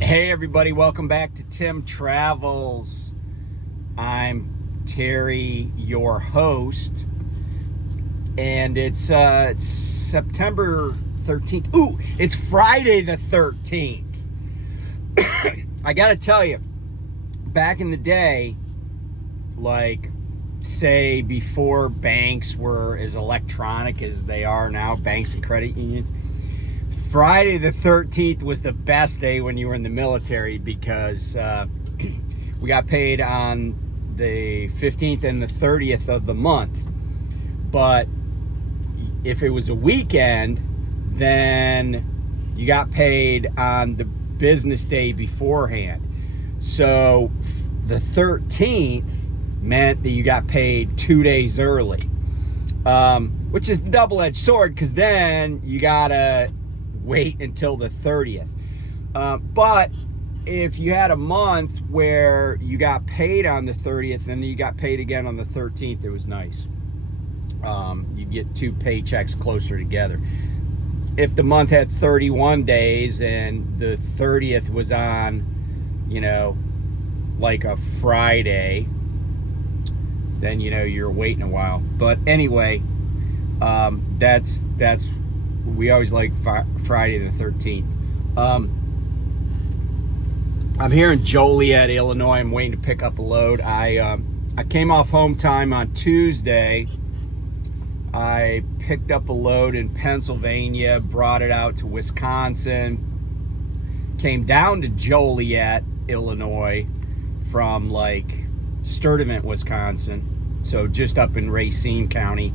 Hey everybody, welcome back to Tim Travels. I'm Terry, your host, and it's September 13th. Ooh, it's Friday the 13th. I gotta tell you, back in the day, like say before banks were as electronic as they are now, banks and credit unions, Friday the 13th was the best day when you were in the military because we got paid on the 15th and the 30th of the month. But if it was a weekend, then you got paid on the business day beforehand. So the 13th meant that you got paid 2 days early, which is a double-edged sword because then you gotta wait until the 30th. But if you had a month where you got paid on the 30th and you got paid again on the 13th, it was nice. You get two paychecks closer together. If the month had 31 days and the 30th was on, like a Friday, then you're waiting a while. But anyway, that's we always like Friday the 13th. I'm here in Joliet, Illinois. I'm waiting to pick up a load. I came off home time on Tuesday. I picked up a load in Pennsylvania, brought it out to Wisconsin, came down to Joliet, Illinois from like Sturtevant, Wisconsin, so just up in Racine County.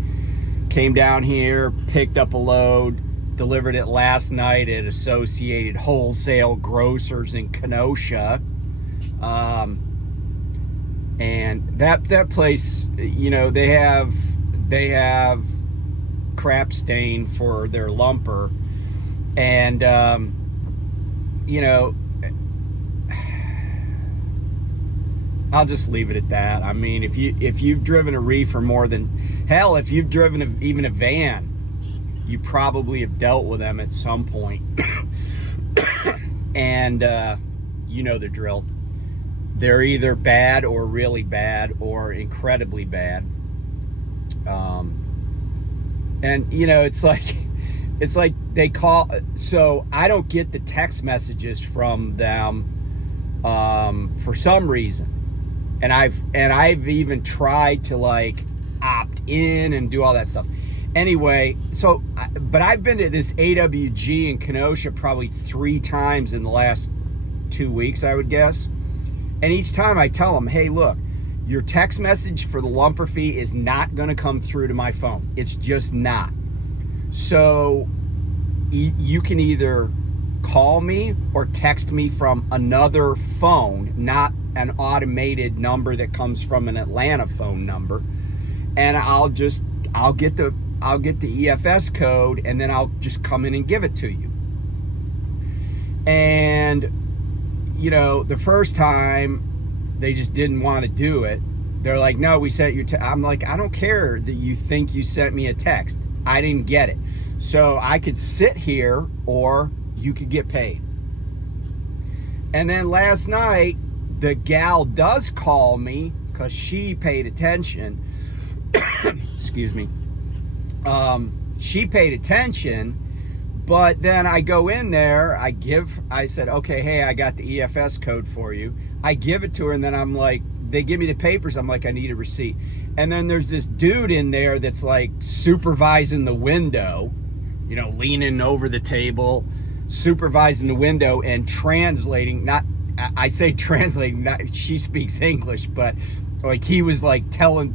Came down here, picked up a load, delivered it last night at Associated Wholesale Grocers in Kenosha. And that place, they have crap stain for their lumper. And, I'll just leave it at that. I mean, if you've driven a reefer more than hell, if you've driven even a van, you probably have dealt with them at some point. And you know the drill. They're either bad or really bad or incredibly bad. And it's like they call. So I don't get the text messages from them for some reason. And I've even tried to like opt in and do all that stuff. Anyway, but I've been to this AWG in Kenosha probably 3 times in the last 2 weeks, I would guess. And each time I tell them, hey, look, your text message for the lumper fee is not going to come through to my phone. It's just not. So you can either call me or text me from another phone, not an automated number that comes from an Atlanta phone number, and I'll get the EFS code, and then I'll just come in and give it to you. And the first time they just didn't want to do it. They're like, no, we sent you I'm like, I don't care that you think you sent me a text. I didn't get it. So I could sit here or you could get paid. And then last night, the gal does call me because she paid attention. Excuse me. She paid attention, but then I go in there, I said, okay, hey, I got the EFS code for you. I give it to her, and then I'm like, they give me the papers. I'm like, I need a receipt. And then there's this dude in there that's like supervising the window, leaning over the table, supervising the window and translating. I say translating, not she speaks English, but like he was like telling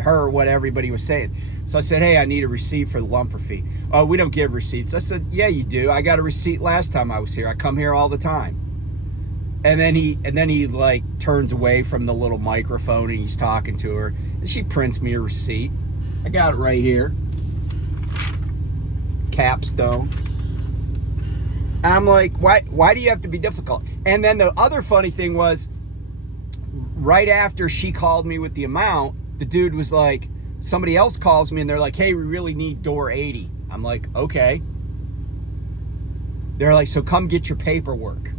her what everybody was saying. So I said, hey, I need a receipt for the lumper fee. Oh, we don't give receipts. I said, yeah, you do. I got a receipt last time I was here. I come here all the time. And then he like turns away from the little microphone and he's talking to her. And she prints me a receipt. I got it right here. Capstone. I'm like, why do you have to be difficult? And then the other funny thing was, right after she called me with the amount, the dude was like, somebody else calls me and they're like, hey, we really need door 80. I'm like, okay. They're like, so come get your paperwork.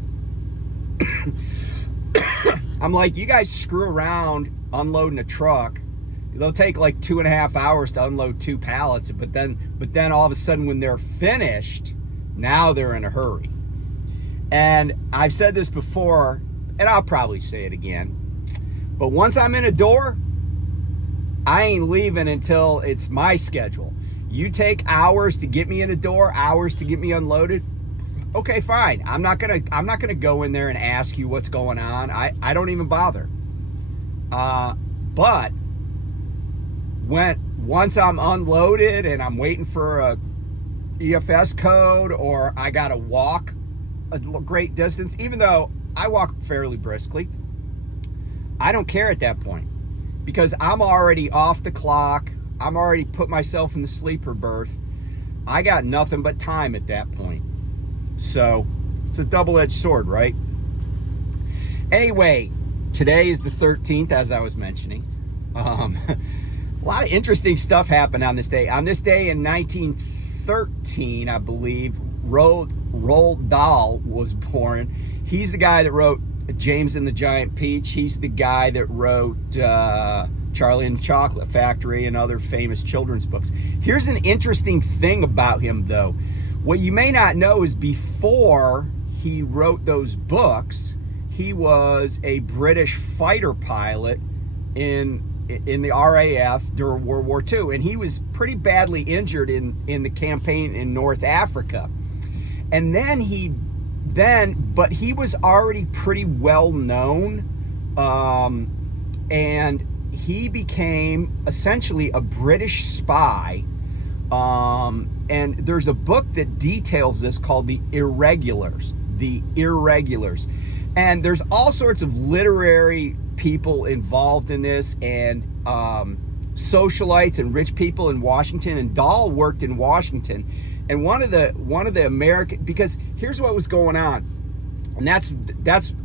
I'm like, you guys screw around unloading a truck. They'll take like 2.5 hours to unload 2 pallets, but then all of a sudden when they're finished, now they're in a hurry. And I've said this before, and I'll probably say it again, but once I'm in a door, I ain't leaving until it's my schedule. You take hours to get me in a door, hours to get me unloaded. Okay, fine. I'm not gonna go in there and ask you what's going on. I don't even bother. But once I'm unloaded and I'm waiting for a EFS code, or I gotta walk a great distance, even though I walk fairly briskly, I don't care at that point, because I'm already off the clock. I'm already put myself in the sleeper berth. I got nothing but time at that point. So it's a double-edged sword, right? Anyway, today is the 13th, as I was mentioning. A lot of interesting stuff happened on this day. On this day in 1913, I believe, Roald Dahl was born. He's the guy that wrote James and the Giant Peach. He's the guy that wrote Charlie and the Chocolate Factory and other famous children's books. Here's an interesting thing about him, though. What you may not know is before he wrote those books, he was a British fighter pilot in the RAF during World War II, and he was pretty badly injured in the campaign in North Africa. And but he was already pretty well known, and he became essentially a British spy. And there's a book that details this called The Irregulars. And there's all sorts of literary people involved in this, and socialites and rich people in Washington. And Dahl worked in Washington. And one of the American, because here's what was going on, and that's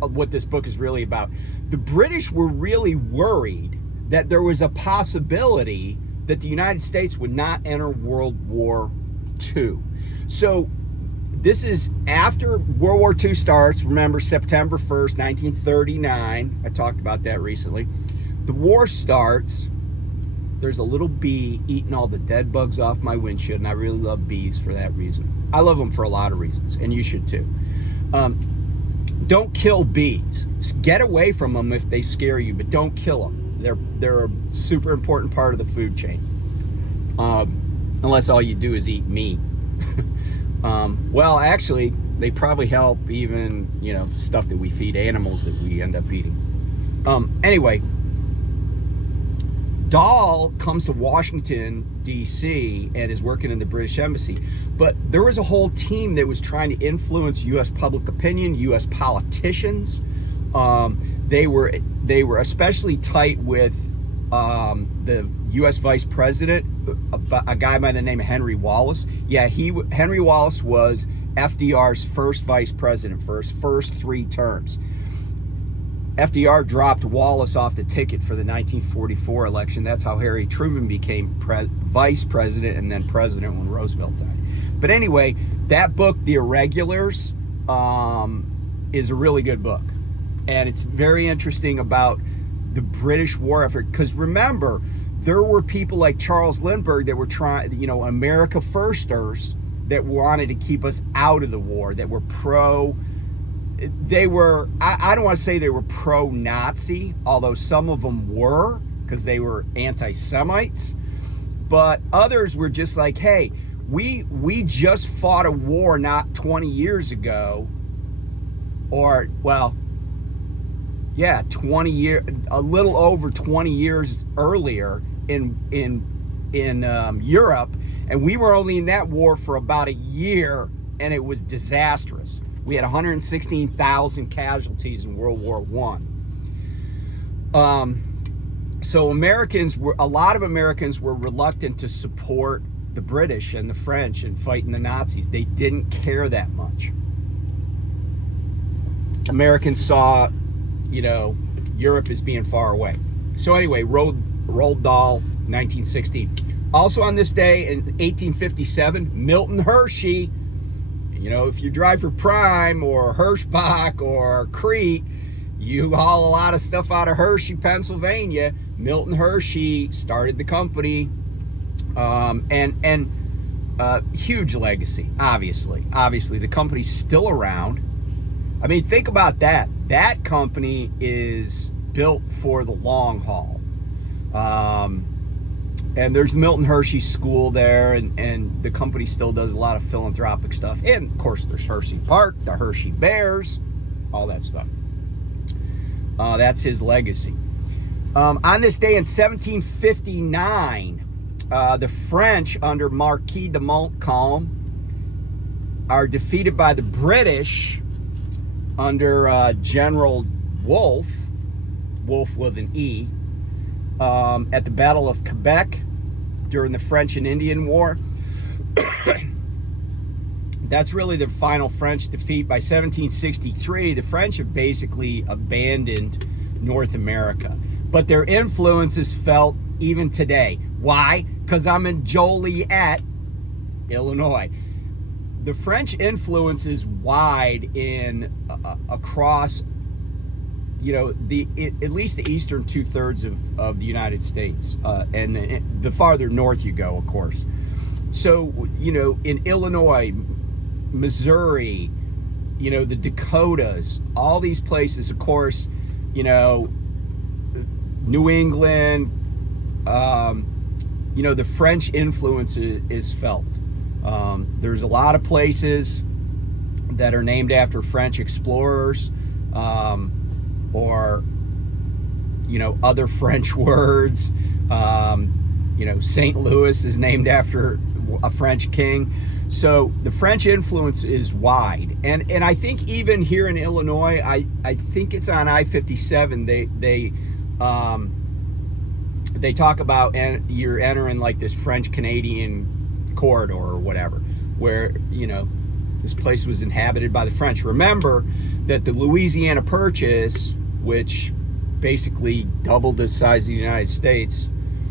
what this book is really about. The British were really worried that there was a possibility that the United States would not enter World War II. So this is after World War II starts. Remember, September 1st, 1939. I talked about that recently. The war starts. There's a little bee eating all the dead bugs off my windshield, and I really love bees for that reason. I love them for a lot of reasons, and you should too. Don't kill bees. Get away from them if they scare you, but don't kill them. They're a super important part of the food chain, unless all you do is eat meat. Well, actually, they probably help even, stuff that we feed animals that we end up eating. Anyway, Dahl comes to Washington, D.C., and is working in the British Embassy. But there was a whole team that was trying to influence U.S. public opinion, U.S. politicians. They were especially tight with the U.S. Vice President, a guy by the name of Henry Wallace. Yeah, Henry Wallace was FDR's first vice president for his first 3 terms. FDR dropped Wallace off the ticket for the 1944 election. That's how Harry Truman became vice president and then president when Roosevelt died. But anyway, that book, The Irregulars, is a really good book. And it's very interesting about the British war effort. Because remember, there were people like Charles Lindbergh that were trying, America Firsters, that wanted to keep us out of the war, that were I don't want to say they were pro-Nazi, although some of them were, because they were anti-Semites. But others were just like, hey, we just fought a war not 20 years ago, or, well, yeah, 20 years, a little over 20 years earlier in Europe, and we were only in that war for about a year, and it was disastrous. We had 116,000 casualties in World War I. So a lot of Americans were reluctant to support the British and the French in fighting the Nazis. They didn't care that much. Americans saw, Europe as being far away. So anyway, Roald Dahl, 1916. Also on this day in 1857, Milton Hershey, You know, if you drive for Prime or Hirschbach or Crete, you haul a lot of stuff out of Hershey, Pennsylvania. Milton Hershey started the company, and huge legacy. Obviously, the company's still around. I mean, think about that. That company is built for the long haul. And there's the Milton Hershey School there, and the company still does a lot of philanthropic stuff. And of course, there's Hershey Park, the Hershey Bears, all that stuff. That's his legacy. On this day in 1759, the French under Marquis de Montcalm are defeated by the British under General Wolfe with an E, at the Battle of Quebec during the French and Indian War. That's really the final French defeat. By 1763, the French have basically abandoned North America, but their influence is felt even today. Why? Because I'm in Joliet, Illinois. The French influence is wide in across, you know, at least the eastern 2/3 of the United States, and the farther north you go, of course. So, you know, in Illinois, Missouri, you know, the Dakotas, all these places, of course, you know, New England, you know, the French influence is felt. There's a lot of places that are named after French explorers, or, you know, other French words. You know, St. Louis is named after a French king. So the French influence is wide. And I think even here in Illinois, I think it's on I-57, they talk about, and you're entering like this French-Canadian corridor or whatever, where, you know, this place was inhabited by the French. Remember that the Louisiana Purchase, which basically doubled the size of the United States,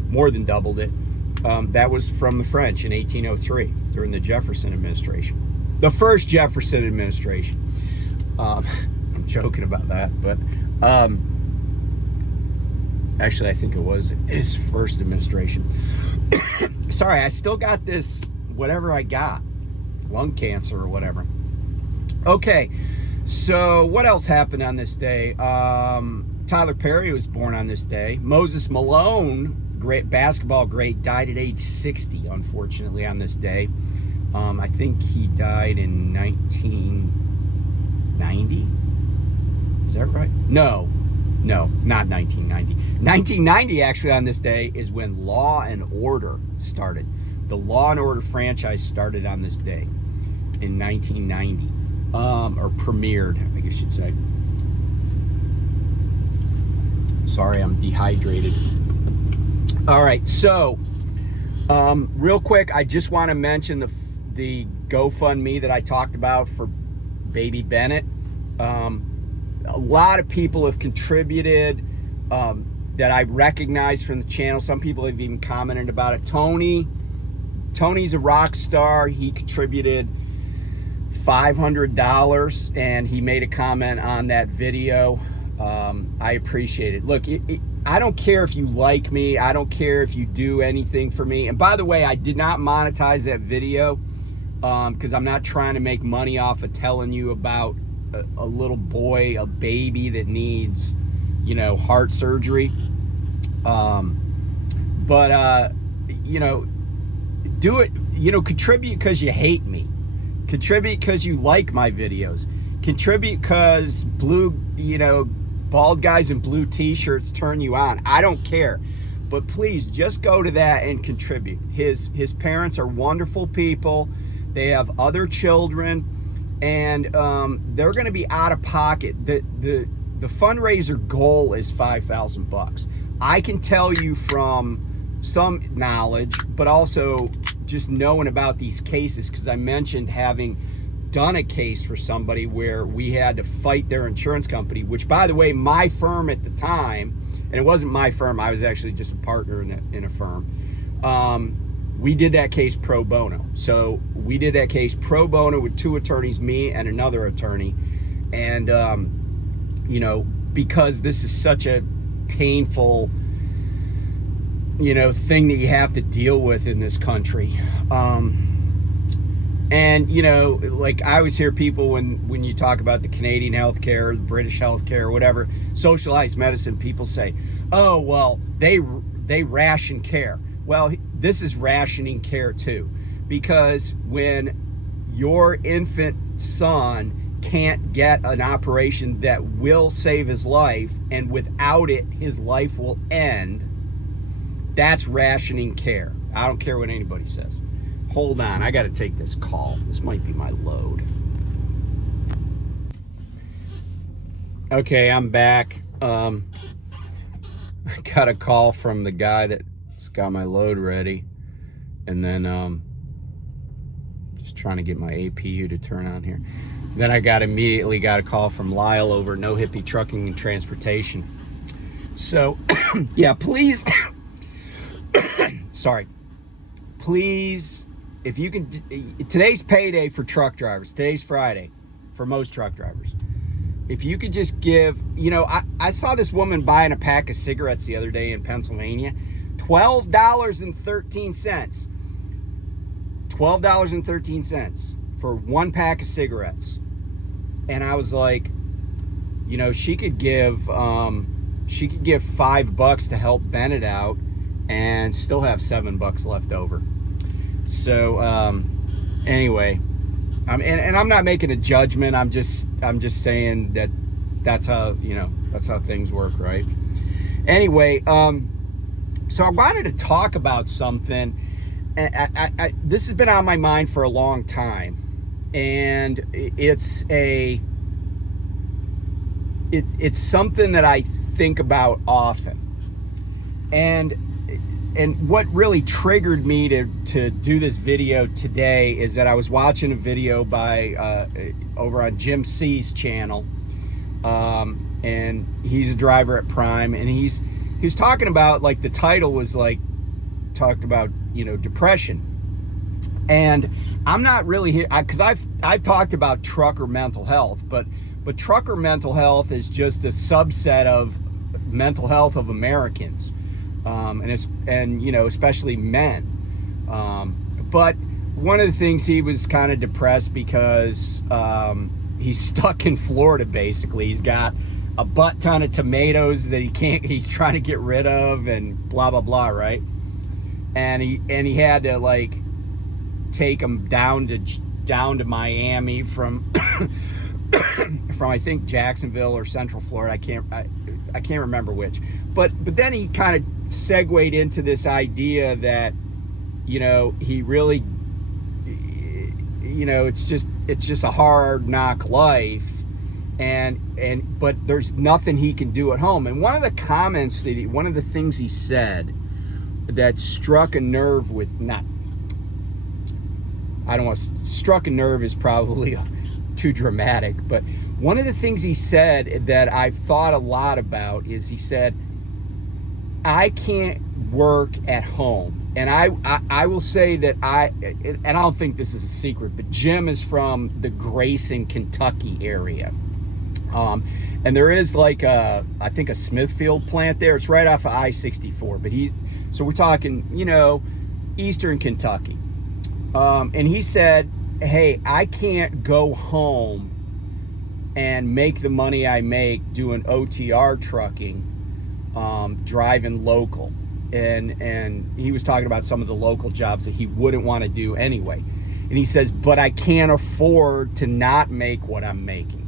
more than doubled it, that was from the French in 1803 during the Jefferson administration, the first Jefferson administration. I'm joking about that, but actually I think it was his first administration. Sorry, I still got this, whatever I got, lung cancer or whatever. Okay, so what else happened on this day? Tyler Perry was born on this day. Moses Malone, great basketball great, died at age 60, unfortunately, on this day. I think he died in 1990. Is that right? No, not 1990. 1990, actually, on this day is when Law and Order started. The Law and Order franchise started on this day in 1990, or premiered, I guess you'd say. Sorry, I'm dehydrated. All right, so real quick, I just want to mention the GoFundMe that I talked about for baby Bennett. A lot of people have contributed that I recognize from the channel. Some people have even commented about it. Tony's a rock star. He contributed $500, and he made a comment on that video. I appreciate it. Look, I don't care if you like me. I don't care if you do anything for me. And by the way, I did not monetize that video because I'm not trying to make money off of telling you about a little boy, a baby that needs, you know, heart surgery. But you know, do it, you know, contribute because you hate me. Contribute because you like my videos. Contribute because bald guys in blue t-shirts turn you on. I don't care. But please just go to that and contribute. His parents are wonderful people. They have other children, and they're going to be out of pocket. The fundraiser goal is $5,000. I can tell you from some knowledge, but also just knowing about these cases, because I mentioned having done a case for somebody where we had to fight their insurance company, which, by the way, my firm at the time, and it wasn't my firm, I was actually just a partner in a firm, we did that case pro bono. So we did that case pro bono with 2 attorneys, me and another attorney. And, you know, because this is such a painful, you know, thing that you have to deal with in this country. And, you know, like I always hear people when you talk about the Canadian healthcare, the British healthcare, whatever, socialized medicine, people say, oh, well, they ration care. Well, this is rationing care too, because when your infant son can't get an operation that will save his life, and without it, his life will end, that's rationing care. I don't care what anybody says. Hold on, I got to take this call. This might be my load. Okay, I'm back. I got a call from the guy that's got my load ready, and then just trying to get my APU to turn on here. Then I immediately got a call from Lyle over No Hippie Trucking and Transportation. So, yeah, please, sorry, please, if you can, today's payday for truck drivers. Today's Friday for most truck drivers. If you could just give, you know, I saw this woman buying a pack of cigarettes the other day in Pennsylvania, $12.13. $12.13 for 1 pack of cigarettes. And I was like, you know, she could give $5 to help Bennett out and still have $7 left over. So anyway, and I'm not making a judgment. I'm just saying that's how, you know, that's how things work, right? Anyway, so I wanted to talk about something. This has been on my mind for a long time, and it's something that I think about often. And what really triggered me to do this video today is that I was watching a video by over on Jim C's channel, and he's a driver at Prime, and he was talking about, like, the title was like, talked about, you know, depression. And I'm not really here because I've talked about trucker mental health, but trucker mental health is just a subset of mental health of Americans. And you know, especially men. But one of the things, he was kind of depressed because he's stuck in Florida. Basically, he's got a butt ton of tomatoes that he's trying to get rid of, and blah blah blah, right? And he had to, like, take him down to Miami from from I think Jacksonville or Central Florida. I can't remember which. But then he kind of segued into this idea that, you know, he really, you know, it's just a hard knock life, but there's nothing he can do at home. And one of the comments one of the things he said that struck a nerve with, struck a nerve is probably too dramatic, but one of the things he said that I've thought a lot about is, he said, I can't work at home. And I will say that and I don't think this is a secret, but Jim is from the Grayson, Kentucky area. And there is, like, I think a Smithfield plant there. It's right off of I-64, but so we're talking, you know, Eastern Kentucky. And he said, hey, I can't go home and make the money I make doing OTR trucking, driving local. And he was talking about some of the local jobs that he wouldn't want to do anyway. And he says, but I can't afford to not make what I'm making.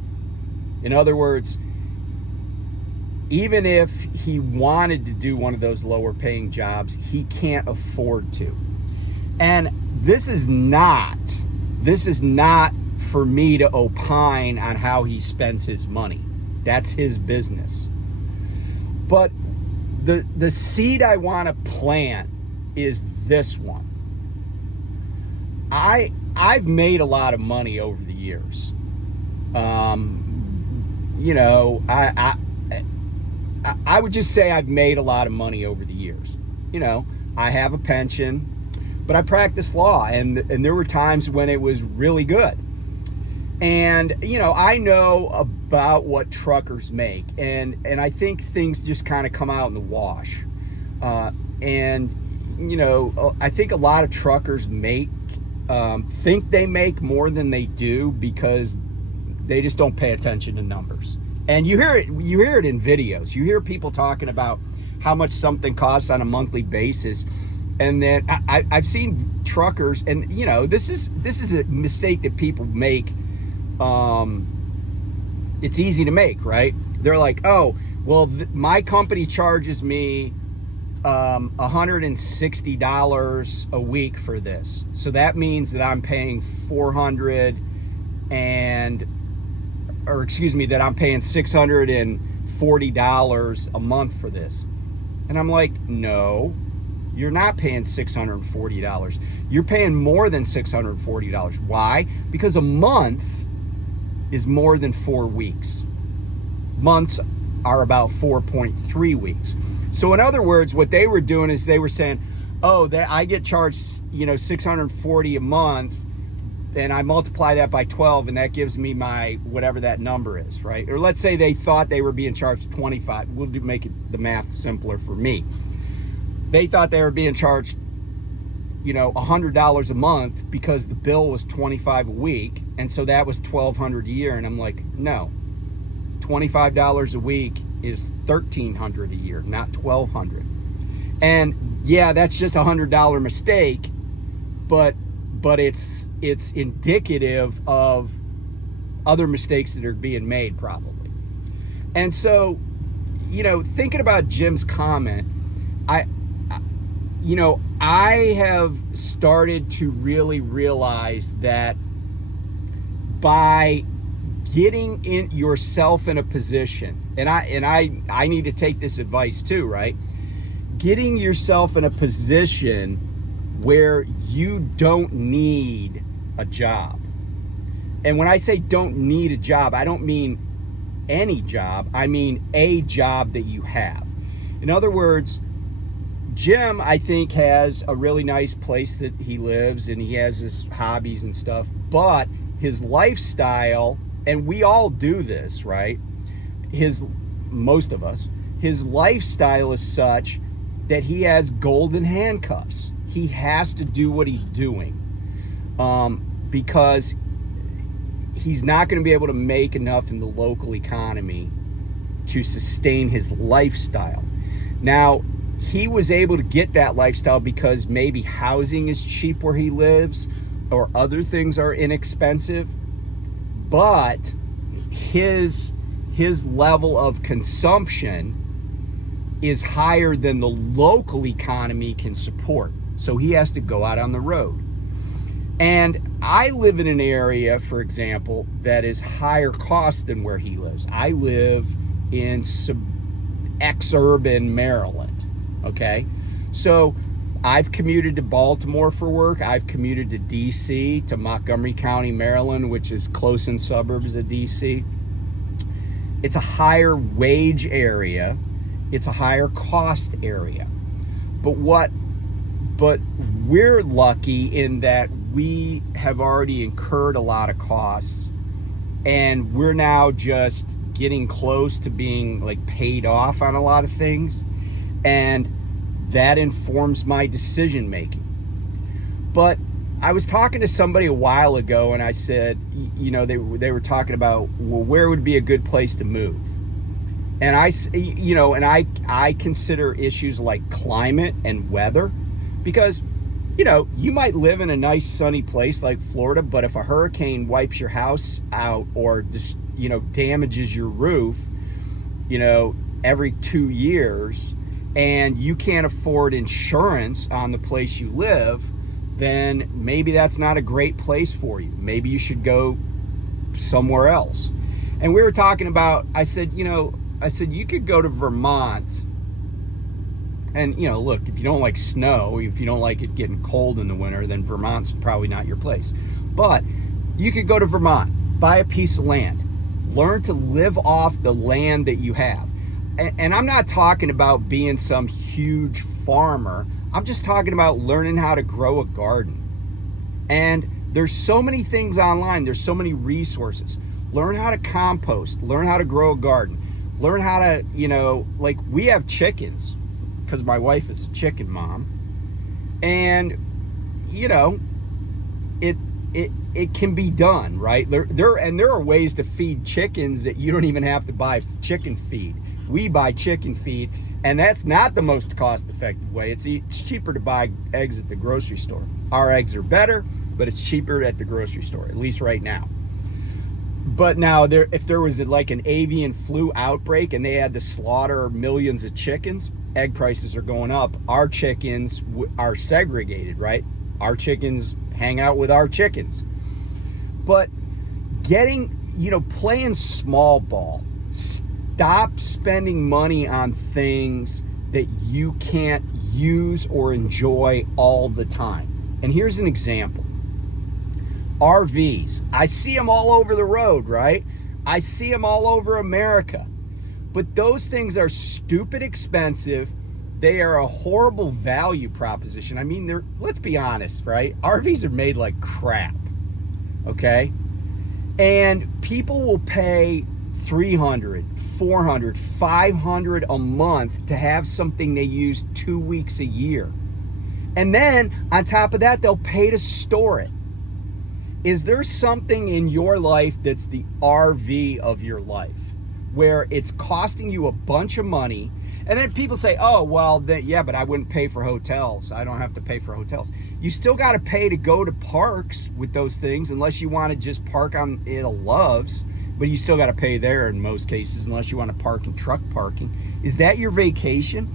In other words, even if he wanted to do one of those lower paying jobs, he can't afford to. And this is not for me to opine on how he spends his money. That's his business. But the seed I want to plant is this one. I've made a lot of money over the years. You know, I would just say I've made a lot of money over the years. You know, I have a pension. but I practiced law, and there were times when it was really good. And, you know, I know about what truckers make, and I think things just kind of come out in the wash. And, you know, I think a lot of truckers think they make more than they do because they just don't pay attention to numbers. And you hear it in videos. You hear people talking about how much something costs on a monthly basis. And then I've seen truckers, and, you know, this is a mistake that people make. It's easy to make, right? They're like, oh, well, my company charges me $160 a week for this, so that means that I'm paying $640 a month for this. And I'm like, no, you're not paying $640. You're paying more than $640. Why? Because a month is more than 4 weeks. Months are about 4.3 weeks. So in other words, what they were doing is they were saying, oh, I get charged, you know, $640 a month, and I multiply that by 12, and that gives me my whatever that number is, right? Or let's say they thought they were being charged 25. We'll make the math simpler for me. They thought they were being charged, you know, $100 a month because the bill was $25 a week, and so that was $1,200 a year. And I'm like, no, $25 a week is $1,300 a year, not $1,200. And yeah, that's just $100 mistake, but it's indicative of other mistakes that are being made probably. And so, you know, thinking about Jim's comment, I have started to really realize that by getting yourself in a position, and I need to take this advice too, right? Getting yourself in a position where you don't need a job. And when I say don't need a job, I don't mean any job. I mean a job that you have. In other words, Jim, I think, has a really nice place that he lives, and he has his hobbies and stuff, but his lifestyle, and we all do this, right? Most of us, his lifestyle is such that he has golden handcuffs. He has to do what he's doing because he's not going to be able to make enough in the local economy to sustain his lifestyle. Now, he was able to get that lifestyle because maybe housing is cheap where he lives or other things are inexpensive, but his level of consumption is higher than the local economy can support. So he has to go out on the road. And I live in an area, for example, that is higher cost than where he lives. I live in exurban Maryland. Okay, so I've commuted to Baltimore for work. I've commuted to DC, to Montgomery County, Maryland, which is close in suburbs of DC. It's a higher wage area. It's a higher cost area. But we're lucky in that we have already incurred a lot of costs, and we're now just getting close to being like paid off on a lot of things. And that informs my decision making. But I was talking to somebody a while ago, and I said, you know, they were talking about, well, where would be a good place to move? And I consider issues like climate and weather, because, you know, you might live in a nice sunny place like Florida, but if a hurricane wipes your house out or just, you know, damages your roof, you know, every 2 years, and you can't afford insurance on the place you live, then maybe that's not a great place for you. Maybe you should go somewhere else. And we were talking about, I said, you could go to Vermont. And, you know, look, if you don't like snow, if you don't like it getting cold in the winter, then Vermont's probably not your place. But you could go to Vermont, buy a piece of land, learn to live off the land that you have. And I'm not talking about being some huge farmer. I'm just talking about learning how to grow a garden. And there's so many things online. There's so many resources. Learn how to compost. Learn how to grow a garden. Learn how to, like we have chickens because my wife is a chicken mom. And, it can be done, right? There are ways to feed chickens that you don't even have to buy chicken feed. We buy chicken feed, and that's not the most cost-effective way. It's cheaper to buy eggs at the grocery store. Our eggs are better, but it's cheaper at the grocery store, at least right now. But now, if there was like an avian flu outbreak and they had to slaughter millions of chickens, egg prices are going up. Our chickens are segregated, right? Our chickens hang out with our chickens. But playing small ball. Stop spending money on things that you can't use or enjoy all the time. And here's an example. RVs. I see them all over the road, right? I see them all over America. But those things are stupid expensive. They are a horrible value proposition. I mean, let's be honest, right? RVs are made like crap, okay? And people will pay $300, $400, $500 a month to have something they use 2 weeks a year. And then on top of that, they'll pay to store it. Is there something in your life that's the RV of your life where it's costing you a bunch of money? And then people say, oh, well, yeah, but I wouldn't pay for hotels. I don't have to pay for hotels. You still got to pay to go to parks with those things unless you want to just park on Love's. But you still got to pay there in most cases unless you want to park in truck parking. Is that your vacation?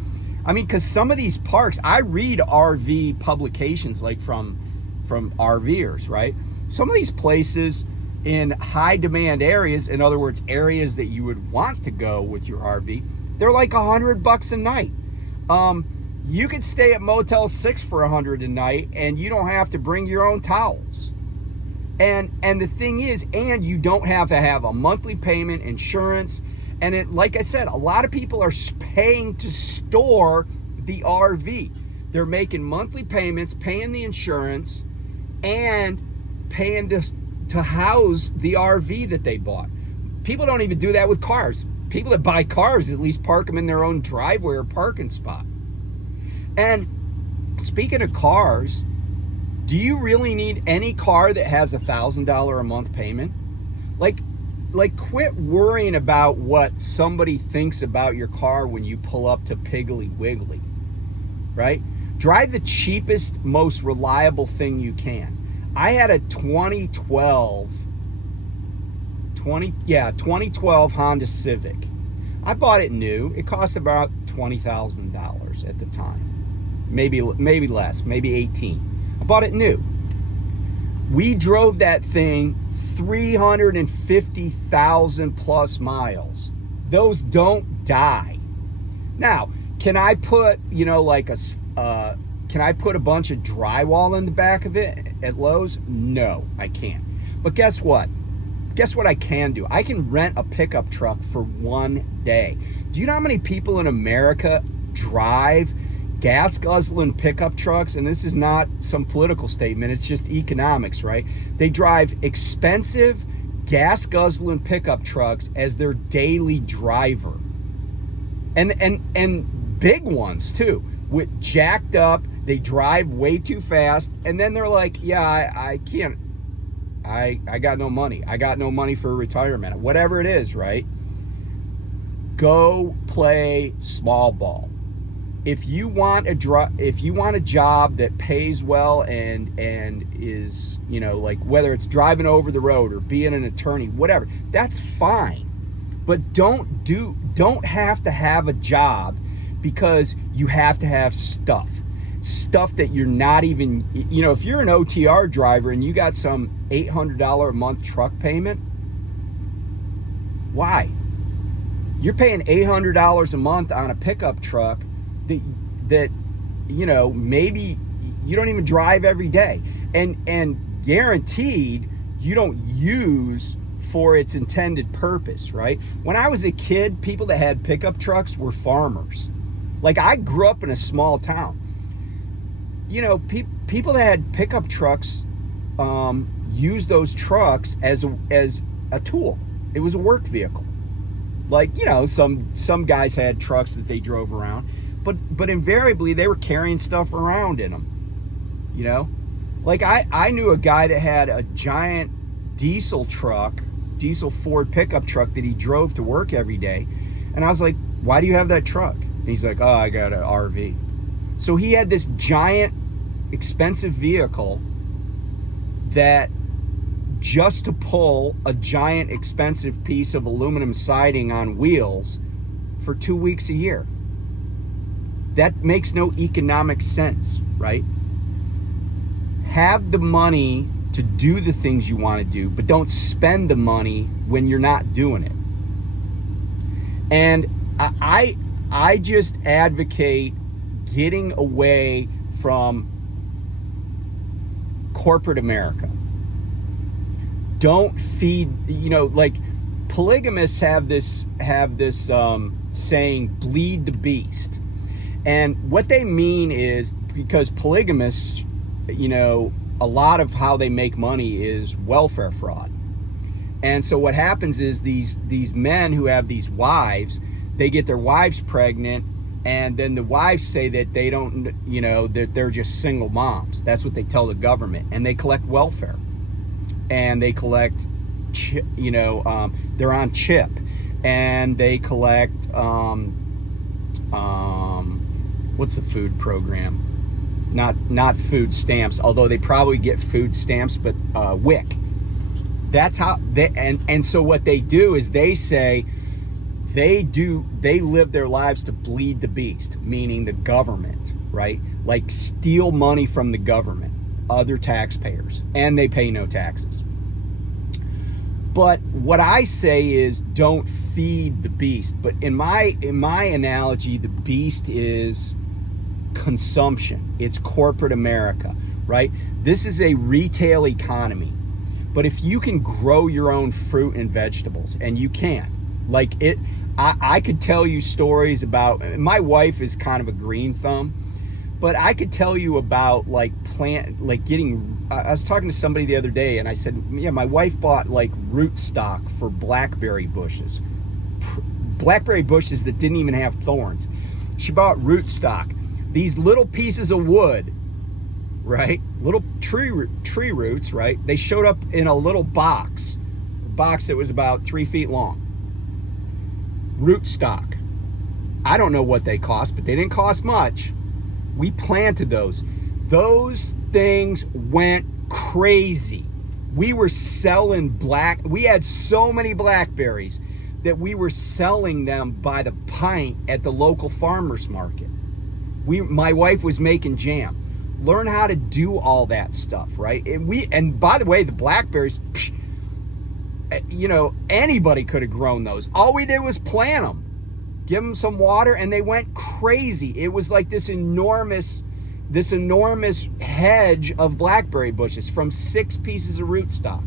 I mean, because some of these parks, I read RV publications like from RVers, right? Some of these places in high demand areas, in other words, areas that you would want to go with your RV, they're like $100 a night. You could stay at Motel 6 for $100 a night and you don't have to bring your own towels. And the thing is, and you don't have to have a monthly payment, insurance. And like I said, a lot of people are paying to store the RV. They're making monthly payments, paying the insurance, and paying to house the RV that they bought. People don't even do that with cars. People that buy cars at least park them in their own driveway or parking spot. And speaking of cars, do you really need any car that has $1,000 a month payment? Like quit worrying about what somebody thinks about your car when you pull up to Piggly Wiggly, right? Drive the cheapest, most reliable thing you can. I had a 2012 Honda Civic. I bought it new. It cost about $20,000 at the time. Maybe less, maybe 18. I bought it new. We drove that thing 350,000 plus miles. Those don't die. Now, can I put, can I put a bunch of drywall in the back of it at Lowe's? No, I can't. But guess what? Guess what I can do? I can rent a pickup truck for one day. Do you know how many people in America drive gas guzzling pickup trucks? And this is not some political statement, it's just economics, right? They drive expensive gas guzzling pickup trucks as their daily driver. And big ones too, with jacked up, they drive way too fast, and then they're like, yeah, I can't, I got no money. I got no money for retirement, whatever it is, right? Go play small ball. If you want a job that pays well and is, like whether it's driving over the road or being an attorney, whatever, that's fine. But don't have to have a job because you have to have stuff that you're not even, if you're an OTR driver and you got some $800 a month truck payment, why? You're paying $800 a month on a pickup truck that maybe you don't even drive every day, and guaranteed you don't use for its intended purpose, right? When I was a kid, people that had pickup trucks were farmers. Like, I grew up in a small town. people that had pickup trucks used those trucks as a tool. It was a work vehicle. Like, some guys had trucks that they drove around, but invariably they were carrying stuff around in them. Like I knew a guy that had a giant diesel Ford pickup truck that he drove to work every day. And I was like, why do you have that truck? And he's like, oh, I got an RV. So he had this giant expensive vehicle that just to pull a giant expensive piece of aluminum siding on wheels for 2 weeks a year. That makes no economic sense, right? Have the money to do the things you want to do, but don't spend the money when you're not doing it. And I just advocate getting away from corporate America. Don't feed, like polygamists have this saying, bleed the beast. And what they mean is, because polygamists, a lot of how they make money is welfare fraud. And so what happens is these men who have these wives, they get their wives pregnant, and then the wives say that they don't, that they're just single moms. That's what they tell the government. And they collect welfare. And they collect, they're on CHIP. And they collect, what's the food program? Not food stamps, although they probably get food stamps, but WIC. That's how they, and so what they do is they say they live their lives to bleed the beast, meaning the government, right? Like steal money from the government, other taxpayers, and they pay no taxes. But what I say is don't feed the beast. But in my analogy, the beast is consumption. It's corporate America, right? This is a retail economy. But if you can grow your own fruit and vegetables, and you can, I could tell you stories about, my wife is kind of a green thumb, but I could tell you about I was talking to somebody the other day, and I said, yeah, my wife bought root stock for blackberry bushes that didn't even have thorns. She bought root stock, these little pieces of wood, right? Little tree roots, right? They showed up in a little box that was about 3 feet long. Root stock. I don't know what they cost, but they didn't cost much. We planted those. Those things went crazy. We were selling we had so many blackberries that we were selling them by the pint at the local farmer's market. My wife was making jam. Learn how to do all that stuff, right? And by the way, the blackberries, anybody could have grown those. All we did was plant them, give them some water, and they went crazy. It was like this enormous hedge of blackberry bushes from 6 pieces of rootstock.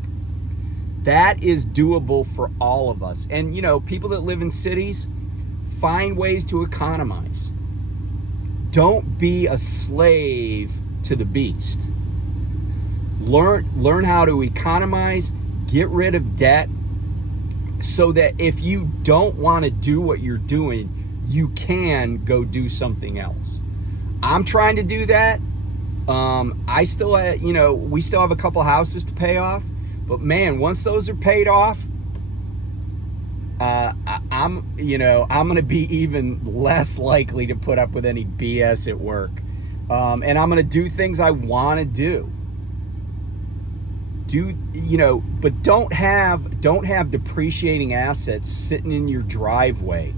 That is doable for all of us. And people that live in cities, find ways to economize. Don't be a slave to the beast. Learn how to economize, get rid of debt, so that if you don't want to do what you're doing, you can go do something else. I'm trying to do that. We still have a couple houses to pay off, but man, once those are paid off, I'm going to be even less likely to put up with any BS at work. And I'm going to do things I want to do. But don't have depreciating assets sitting in your driveway.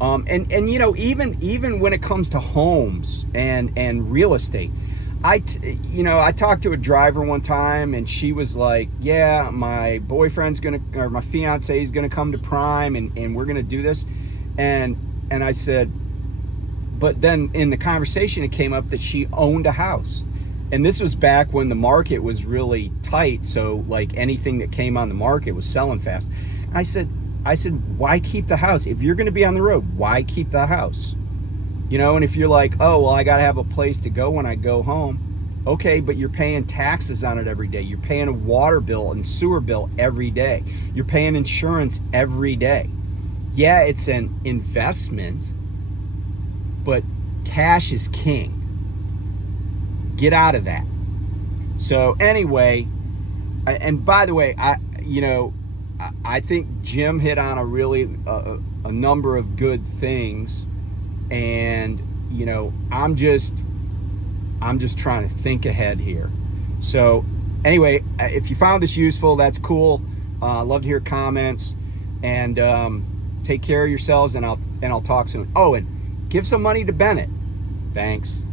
Even when it comes to homes and real estate, I talked to a driver one time, and she was like, yeah, my my fiance is gonna come to Prime, and we're gonna do this. And I said, but then in the conversation, it came up that she owned a house. And this was back when the market was really tight. So anything that came on the market was selling fast. And I said, why keep the house? If you're going to be on the road, why keep the house? You know, and if you're like, oh, well, I got to have a place to go when I go home. Okay, but you're paying taxes on it every day. You're paying a water bill and sewer bill every day. You're paying insurance every day. Yeah, it's an investment, but cash is king. Get out of that. So anyway, and by the way, I think Jim hit on a number of good things, and I'm just trying to think ahead here. So anyway, if you found this useful, that's cool. Love to hear comments, and take care of yourselves, and I'll talk soon. Oh, and give some money to Bennett. Thanks.